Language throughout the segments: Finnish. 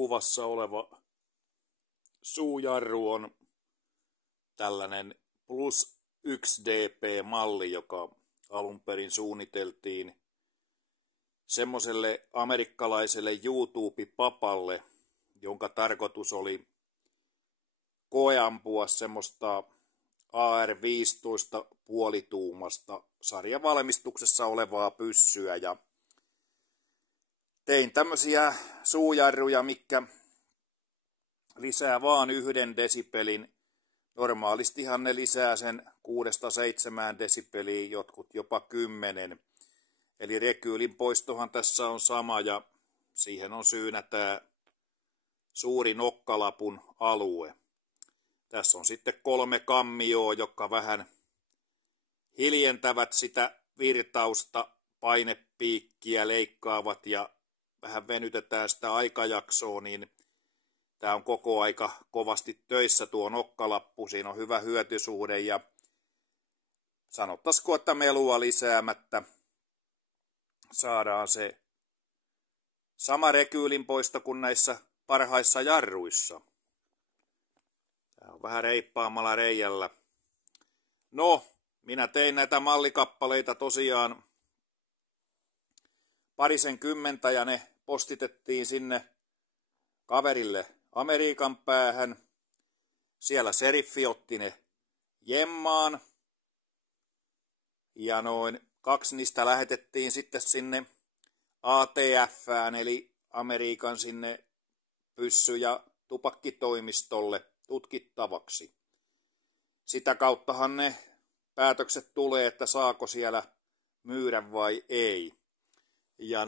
kuvassa oleva suujarru on tällainen plus 1 dp-malli, joka alun perin suunniteltiin semmoiselle amerikkalaiselle YouTube-papalle, jonka tarkoitus oli koeampua semmoista AR-15 puolituumasta sarjavalmistuksessa olevaa pyssyä. Ja tein tämmöisiä suujarruja, mitkä lisää vaan 1 desibelin. Normaalistihan ne lisää sen 6-7 desibeliä, jotkut jopa 10. Eli rekyylin poistohan tässä on sama ja siihen on syynä tämä suuri nokkalapun alue. Tässä on sitten 3 kammioa, jotka vähän hiljentävät sitä virtausta, painepiikkiä leikkaavat ja vähän venytetään sitä aikajaksoa, niin tämä on koko aika kovasti töissä tuo nokkalappu. Siinä on hyvä hyötysuhde ja sanottaisiko, että melua lisäämättä saadaan se sama rekyylin poisto kuin näissä parhaissa jarruissa. Tämä on vähän reippaammalla reijällä. No, minä tein näitä mallikappaleita tosiaan 20 ja ne postitettiin sinne kaverille Amerikan päähän. Siellä seriffi otti ne jemmaan. Ja noin 2 niistä lähetettiin sitten sinne ATF:ään eli Amerikan sinne pyssy- ja tupakkitoimistolle tutkittavaksi. Sitä kauttahan ne päätökset tulee, että saako siellä myydä vai ei. Ja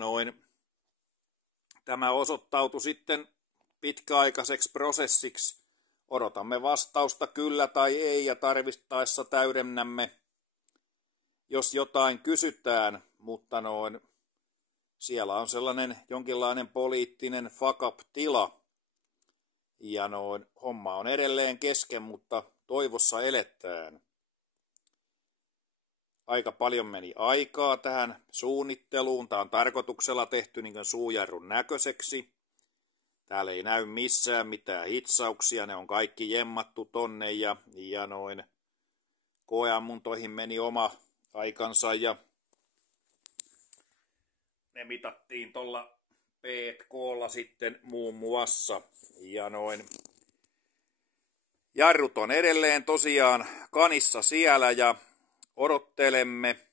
tämä osoittautui sitten pitkäaikaiseksi prosessiksi. Odotamme vastausta kyllä tai ei ja tarvittaessa täydennämme, jos jotain kysytään, mutta siellä on sellainen jonkinlainen poliittinen fuck up-tila. Ja homma on edelleen kesken, mutta toivossa eletään. Aika paljon meni aikaa tähän suunnitteluun. Tämä on tarkoituksella tehty niin kuin suujarrun näköiseksi. Täällä ei näy missään mitään hitsauksia. Ne on kaikki jemmattu tonne ja koeammuntoihin meni oma aikansa ja ne mitattiin tuolla P&K:lla sitten muun muassa. Ja jarrut on edelleen tosiaan kanissa siellä ja odottelemme.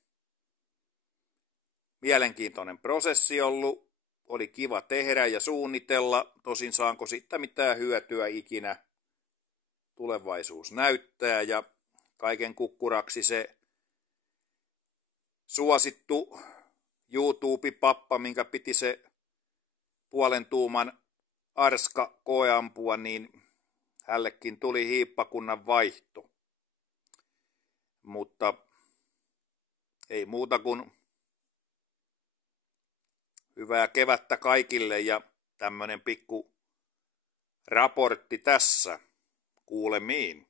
Mielenkiintoinen prosessi ollut. Oli kiva tehdä ja suunnitella. Tosin saanko siitä mitään hyötyä ikinä, tulevaisuus näyttää. Ja kaiken kukkuraksi se suosittu YouTube-pappa, minkä piti se 0,5 tuuman arska koeampua, niin hänellekin tuli hiippakunnan vaihto. Mutta ei muuta kuin hyvää kevättä kaikille ja tämmönen pikku raportti tässä. Kuulemiin.